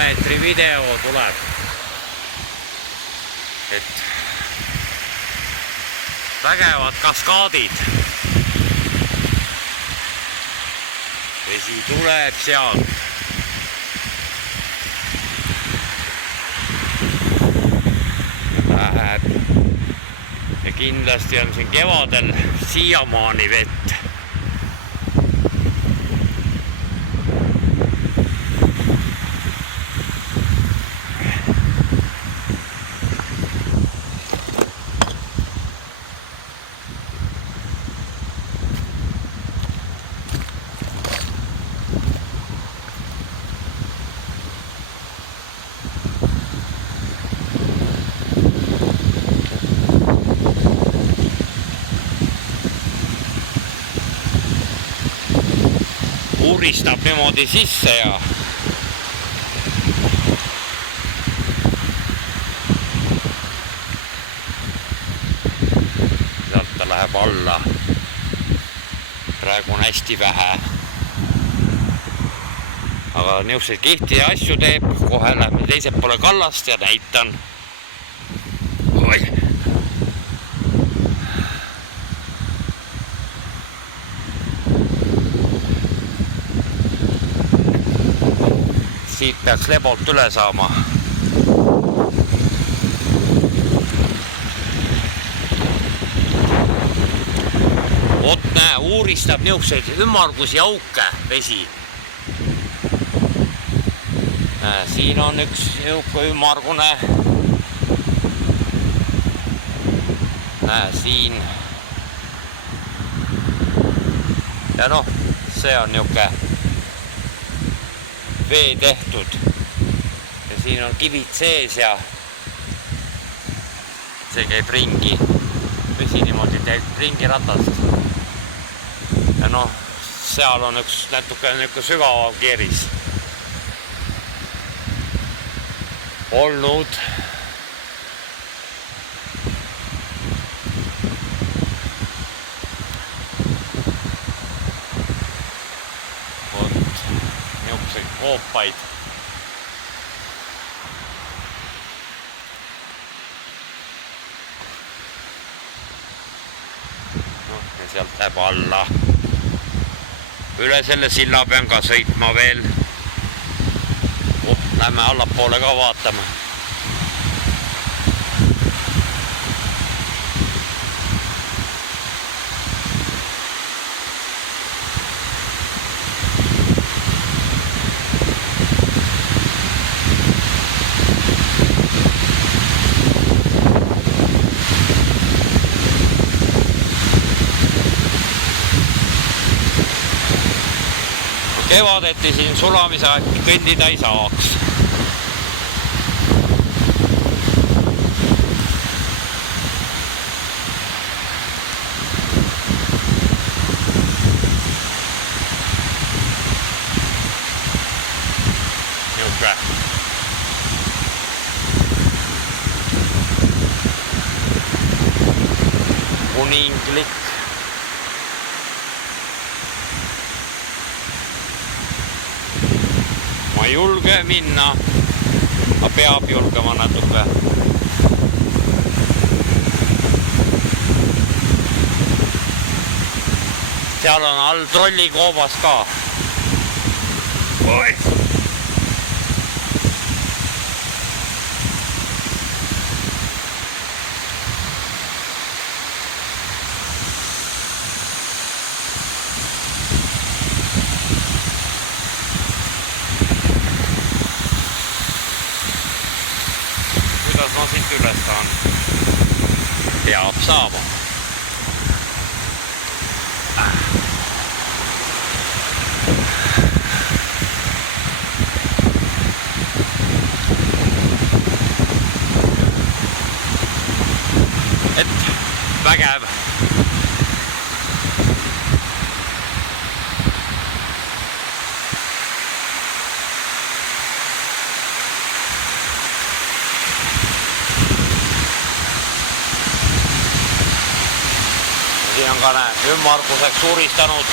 kilomeetri video tuleb. Et vägevad kaskaadid. Vesi tuleb sealt. Läheb. Ja kindlasti on siin kevadel siiamaani vett. Uuristab niimoodi sisse ja sealt ta läheb alla. Praegu on hästi vähe. Aga niisuguseid kihti asju teeb. Kohe läheme teiselt poole kallast ja näitan. Oi. Siit peaks lebolt üle saama. Oot näe, uuristab niisuguseid ümmargusi auke vesi. Siin on üks niisugune ümmargune. Siin. Ja noh, see on niisugune vee tehtud ja siin on kivid sees ja see käib ringi. Vesi niimoodi käib ringi ratast. Ja noh, seal on üks natuke sügavam keeris olnud. Koopaid. No, ja sealt läheb alla. Üle selle silla pean ka sõitma veel. Lähme allapoole ka vaatama. Kevadeti siin sulamise kõndida ei saaks. Niisugune. Kuninglik. Ma ei julge minna, aga peab julgema natuke. Seal on all trollikoobas ka. Oi! Kuidas ma siit üles saan? Peab saama. Et vägev. Siin on ka ümmarguseks uristanud